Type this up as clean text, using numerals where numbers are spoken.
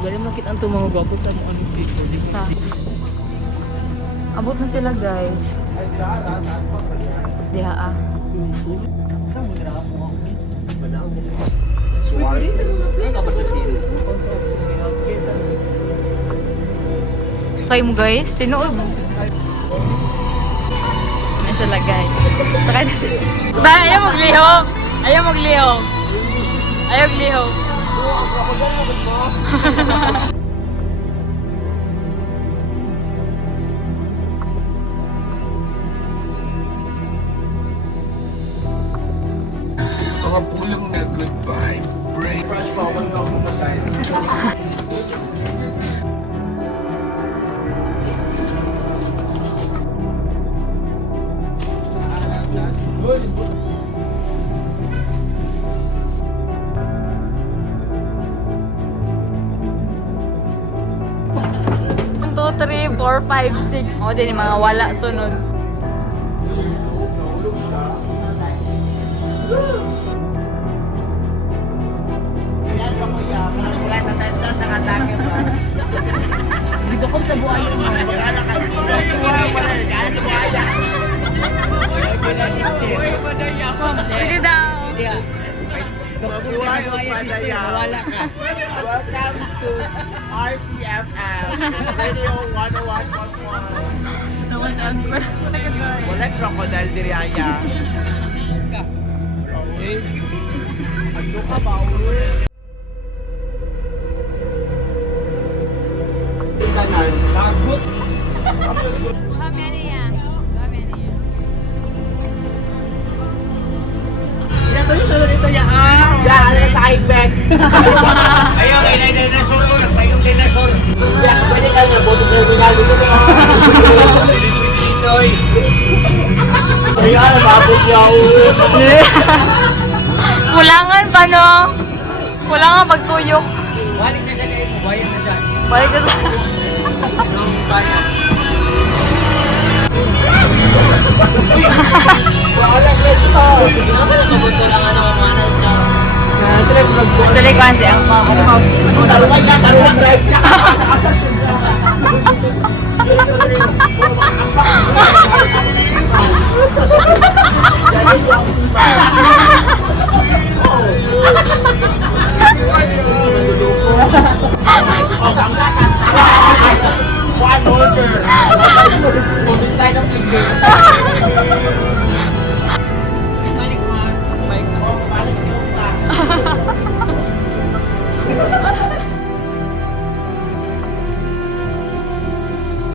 Galing makita ang mga gwapo sa mga sito. Sa. Abot na sila guys. Diha ah. Kay mo guys, tinuod. May sila guys. Sakay na sila. Dahil ayaw maglihok. Ayaw maglihok. Ayaw maglihok. Mga pulong na goodbye. Break. Fresh pa ako ng kumatay. One, two, three, 4, 5, 6. O din yung mga wala sunod. Dito ko sa buhayan mo. Sige daw. Welcome to RCFM Radio 101.1. Wala crocodile diri aya. Ano ka ba? Tanan, lagot. Kami ano yan? Kami ano yan? Ito yung salo nito ya. Ya, ano sa Ibex. Ayaw, kay dinosaur ko, nagpayong dinosaur. Ya, pwede ka nga, boto na yung ginagawa ko. Pinoy. Kaya, nababot yaw. Kulangan pa no? Kulangan pagtuyok. Balik na sa kayo mo, bayan na sa. Balik ka sa... Wala siya ito. Kabuto lang ano mamana siya. Sa likuan siya. Taruan na, taruan drive na.